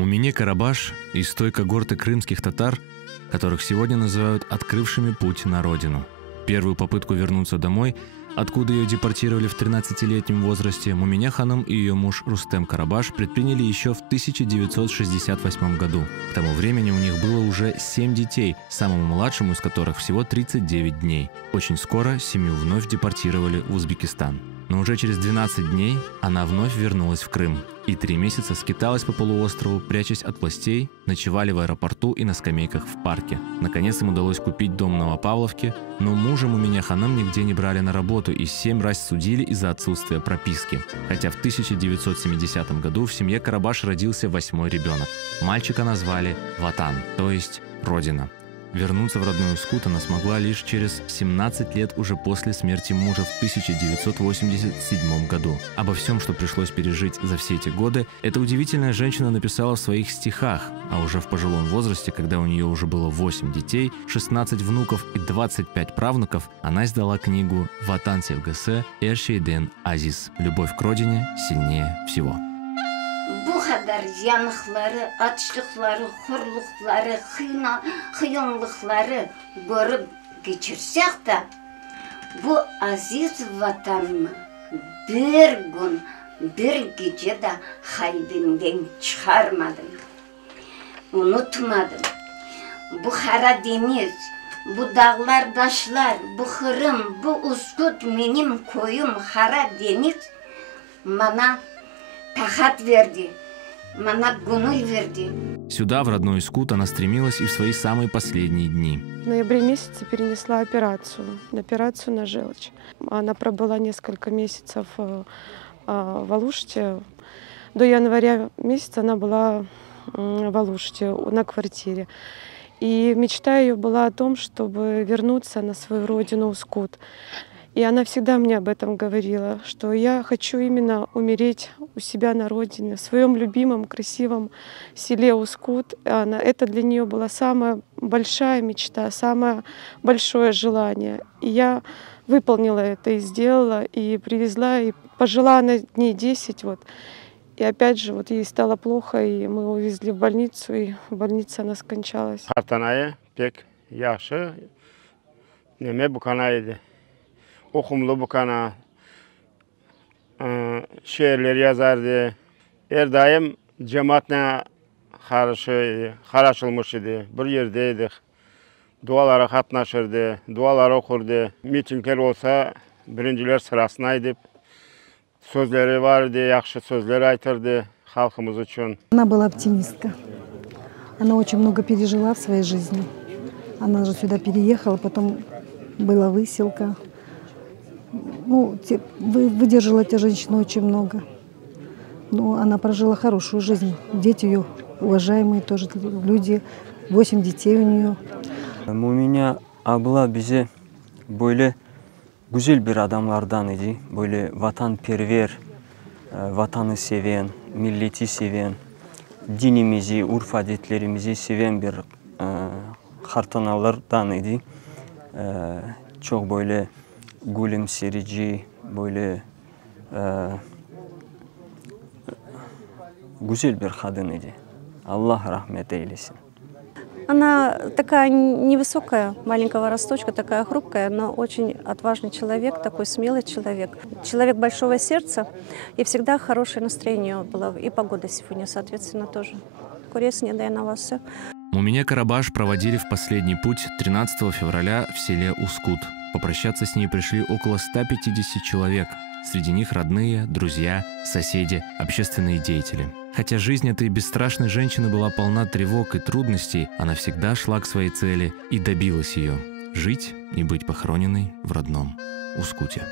Мумине Карабаш из той когорты крымских татар, которых сегодня называют открывшими путь на родину. Первую попытку вернуться домой, откуда ее депортировали в 13-летнем возрасте, Мумине ханым и ее муж Рустем Карабаш предприняли еще в 1968 году. К тому времени у них было уже 7 детей, самому младшему из которых всего 39 дней. Очень скоро семью вновь депортировали в Узбекистан. Но уже через 12 дней она вновь вернулась в Крым. И 3 месяца скиталась по полуострову, прячась от властей, ночевали в аэропорту и на скамейках в парке. Наконец им удалось купить дом в Новопавловке, но мужа Мумине ханым нигде не брали на работу и 7 раз судили из-за отсутствия прописки. Хотя в 1970 году в семье Карабаш родился 8-й ребенок. Мальчика назвали Ватан, то есть Родина. Вернуться в родной Ускут она смогла лишь через 17 лет уже после смерти мужа в 1987 году. Обо всем, что пришлось пережить за все эти годы, эта удивительная женщина написала в своих стихах, а уже в пожилом возрасте, когда у нее уже было 8 детей, 16 внуков и 25 правнуков, она издала книгу «Ватан Севгесе Эршейден Азиз. Любовь к родине сильнее всего». Bu kadar yanıkları, açlıkları, horlukları, hıyonlukları görüp geçirsek de bu aziz vatanını bir gün, bir gece de kalbimden çıkarmadım. Unutmadım. Bu Karadeniz, bu dağlar, taşlar, bu Kırım, bu Uskut benim koyum Karadeniz bana тахат верди, мана гунуй верди. Сюда, в родной Ускут, она стремилась и в свои самые последние дни. В ноябре месяце перенесла операцию на желчь. Она пробыла несколько месяцев в Алуште. До января месяца она была в Алуште на квартире. И мечта ее была о том, чтобы вернуться на свою родину Ускут. И она всегда мне об этом говорила, что я хочу именно умереть у себя на родине, в своем любимом, красивом селе Ускут. Это для нее была самая большая мечта, самое большое желание. И я выполнила это и сделала, и привезла, и пожила она дней 10. Вот. И опять же, вот ей стало плохо, и мы ее увезли в больницу, и в больнице она скончалась. Okumlu bu kana, şiirler yazardı. Her daim cemaatle karışılmış idi. Bir yerdeydik. Dualara katlaşırdı, dualar okurdu. Mitingler olsa birinciler sırasına edip sözleri vardı, yakşı sözler aytırdı halkımız için. Она была оптимистка. Она очень много пережила в своей жизни. Она же сюда переехала, потом была выселка. Ну, выдержала эта женщина очень много. Но она прожила хорошую жизнь. Дети ее уважаемые тоже люди. 8 детей у нее. Мумине abla bize böyle güzel bir adamlardan idi. Böyle vatanperver, vatanı seven, milleti seven, dinimizi, urf adetlerimizi seven bir hartanalardan idi. Çok böyle gülümserici, böyle güzel bir kadın idi. Allah rahmet eylesin. Она такая невысокая, маленького росточка, такая хрупкая, но очень отважный человек, такой смелый человек. Человек большого сердца, и всегда хорошее настроение было. И погода сегодня, соответственно, тоже. Курец не дай на вас. Мумине Карабаш проводили в последний путь 13 февраля в селе Ускут. Попрощаться с ней пришли около 150 человек. Среди них родные, друзья, соседи, общественные деятели. Хотя жизнь этой бесстрашной женщины была полна тревог и трудностей, она всегда шла к своей цели и добилась ее – жить и быть похороненной в родном Ускуте.